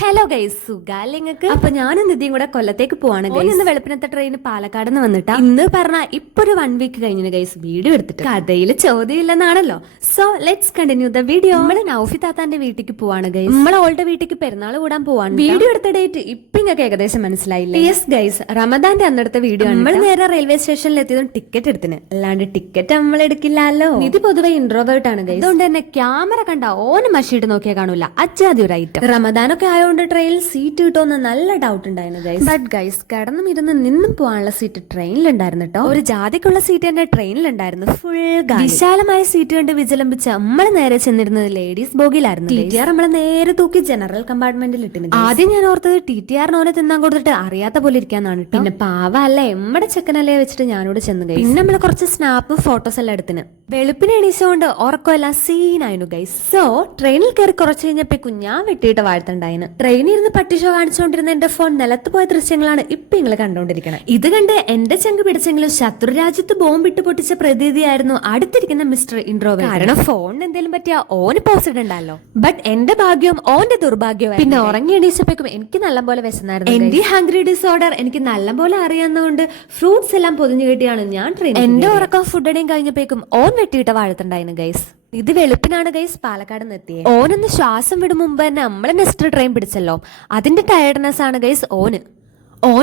Hello guys, സുഖാല്ലേ നിങ്ങൾക്ക്? അപ്പൊ ഞാനും നിധിയും കൂടെ കൊല്ലത്തേക്ക് പോവാണ് ഗൈസ്. ഇന്ന് വെളുപ്പിനത്തെ ട്രെയിൻ പാലക്കാട് നിന്ന് വന്നിട്ടാ. ഇന്ന് പറഞ്ഞ ഇപ്പൊ ഒരു 1 വീക്ക് കഴിഞ്ഞു ഗൈസ് വീഡിയോ എടുത്തിട്ട്. കഥയിൽ ചോദ്യം ഇല്ലെന്നാണല്ലോ. So let's continue the video. നമ്മള് നൗഫി താത്താന്റെ വീട്ടിലേക്ക് പോവാണ് ഗൈസ്. നമ്മളെ ഓൾഡ് വീട്ടിലേക്ക് പെരുന്നാൾ കൂടാൻ പോവാണ്. വീഡിയോ എടുത്ത ഡേറ്റ് ഇപ്പൊ നിങ്ങൾക്ക് ഏകദേശം മനസ്സിലായില്ലേ? യെസ് ഗൈസ്, റമദാന്റെ അന്നെടുത്ത വീഡിയോ ആണ്. നമ്മൾ നേരെ റെയിൽവേ സ്റ്റേഷനിൽ എത്തിയതും ടിക്കറ്റ് എടുത്തിന്. അല്ലാണ്ട് ടിക്കറ്റ് നമ്മൾ എടുക്കില്ലല്ലോ. നിധി പൊതുവെ ഇൻട്രോവേർട്ട് ആണ് ഗൈസ്. അതുകൊണ്ട് തന്നെ ക്യാമറ കണ്ട ഓന് മഷിയിട്ട് നോക്കിയാൽ കാണൂല. അജാതി ഒരു ഐറ്റം. റമദാനൊക്കെ ആയതുകൊണ്ട് ട്രെയിനിൽ സീറ്റ് കിട്ടുമെന്ന് നല്ല ഡൗട്ട് ഉണ്ടായിരുന്നു ഗൈസ്. ബട്ട് ഗൈസ്, കിടന്നും ഇരുന്ന് നിന്നും പോകാനുള്ള സീറ്റ് ട്രെയിനിലുണ്ടായിരുന്നു കേട്ടോ. ഒരു ജാതിക്കുള്ള സീറ്റ് തന്നെ ട്രെയിനിലുണ്ടായിരുന്നു. ഫുൾ വിശാലമായ സീറ്റ് കണ്ട് വിചലംബിച്ച് നമ്മൾ നേരെ ചെന്നിരുന്നത് ലേഡീസ് ബോഗിയിലായിരുന്നു. TTR നമ്മളെ നേരെ തൂക്കി ജനറൽ കമ്പാർട്ട്മെന്റിൽ ഇട്ടിരുന്നു. ആദ്യം ഞാൻ ഓർത്തത് TTR നോനെ തിന്നാൻ കൊടുത്തിട്ട് അറിയാത്ത പോലെ ഇരിക്കാന്നാണ്. പിന്നെ പാവല്ലേ എമ്മടെ ചെക്കനല്ലേ വെച്ചിട്ട് ഞാനോട് ചെന്ന് ഗൈസ്. പിന്നെ നമ്മള് കുറച്ച് സ്നാപ്പും ഫോട്ടോസ് എല്ലാം എടുത്തിന്. വെളുപ്പിന് എണീച്ചുകൊണ്ട് ഉറക്കമെല്ലാം സീനായിരുന്നു ഗൈസ്. സോ ട്രെയിനിൽ കയറി കുറച്ച് കഴിഞ്ഞപ്പോ ഞാൻ വെട്ടിയിട്ട് വാഴ്ത്തുണ്ടായിരുന്നു. ട്രെയിനിൽ ഇരുന്ന് പട്ടി ഷോ കാണിച്ചുകൊണ്ടിരുന്ന എന്റെ ഫോൺ നിലത്ത് പോയ ദൃശ്യങ്ങളാണ് ഇപ്പൊ നിങ്ങൾ കണ്ടുകൊണ്ടിരിക്കുന്നത്. ഇത് കണ്ട് എന്റെ ചങ്ക് പിടിച്ചെങ്കിലും ശത്രു രാജ്യത്ത് ബോംബിട്ട് പൊട്ടിച്ച പ്രതീതിയായിരുന്നു അടുത്തിരിക്കുന്ന മിസ്റ്റർ ഇൻട്രോവേർട്ട്. കാരണം ഫോണിന് എന്തെങ്കിലും പറ്റിയ ഓന് പോസ്റ്റ് ഉണ്ടല്ലോ. ബട്ട് എന്റെ ഭാഗ്യവും ഓന്റെ ദുർഭാഗ്യവും. പിന്നെ ഉറങ്ങി എണീച്ചപ്പോഴേക്കും എനിക്ക് നല്ലപോലെ വിശന്നായിരുന്നു. എന്റെ ഹാംഗ്രി ഡിസോർഡർ എനിക്ക് നല്ലപോലെ അറിയാവുന്നതുകൊണ്ട് ഫ്രൂട്ട്സ് എല്ലാം പൊതിഞ്ഞു കെട്ടിയാണ് ഞാൻ ട്രെയിൻ. എന്റെ ഉറക്കം ഫുഡടിയും കഴിഞ്ഞപ്പോഴേക്കും ഓൻ വെട്ടിയിട്ട വാഴത്തുണ്ടായിരുന്നു ഗൈസ്. ഇത് വെളുപ്പിനാണ് ഗൈസ് പാലക്കാട് നിന്ന് എത്തിയത്. ഓനൊന്ന് ശ്വാസം വിടും മുമ്പ് തന്നെ നമ്മളെ നെക്സ്റ്റ് ട്രെയിൻ പിടിച്ചല്ലോ. അതിന്റെ ടയർഡ്നെസ് ആണ് ഗൈസ് ഓൻ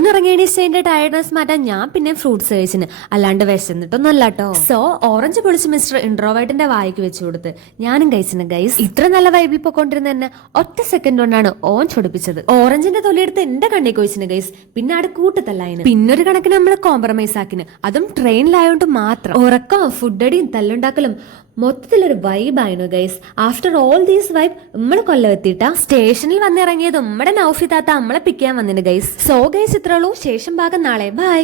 ഇറങ്ങിയതിന്റെ ടയർഡ്നെസ് മാറ്റാൻ ഞാൻ പിന്നെ ഫ്രൂട്ട്സ് കഴിച്ചിന്. അല്ലാണ്ട് വിശന്നിട്ടൊന്നും അല്ല കേട്ടോ. സോ ഓറഞ്ച് പൊളിച്ച് മിസ്റ്റർ ഇൻട്രോവേർട്ടിന്റെ വായിക്ക് വെച്ചു കൊടുത്ത് ഞാനും കഴിച്ചിന് ഗൈസ്. ഇത്ര നല്ല വൈബിൽ പൊക്കൊണ്ടിരുന്ന തന്നെ ഒറ്റ സെക്കൻഡ് കൊണ്ടാണ് ഓൻ ചൊടിപ്പിച്ചത്. ഓറഞ്ചിന്റെ തൊലിയെടുത്ത് എന്റെ കണ്ണി കൊഴിച്ചിന് ഗൈസ്. പിന്നെ അവിടെ കൂട്ടത്തല്ലായിന്. പിന്നൊരു കണക്കിന് നമ്മൾ കോംപ്രമൈസ് ആക്കിന്. അതും ട്രെയിനിലായോണ്ട് മാത്രം. ഉറക്കം ഫുഡടിയും തല്ലുണ്ടാക്കലും മൊത്തത്തിലൊരു വൈബായിരുന്നു guys. After all these vibe നമ്മള് കൊല്ലമെത്തിയിട്ടാ സ്റ്റേഷനിൽ വന്നിറങ്ങിയത് നമ്മുടെ നൗഫി താത്ത നമ്മളെ പിക്ക് ചെയ്യാൻ വന്നിന് ഗൈസ്. സോ ഗൈസ് ഇത്രയുള്ളൂ. ശേഷം ഭാഗം നാളെ. ബൈ.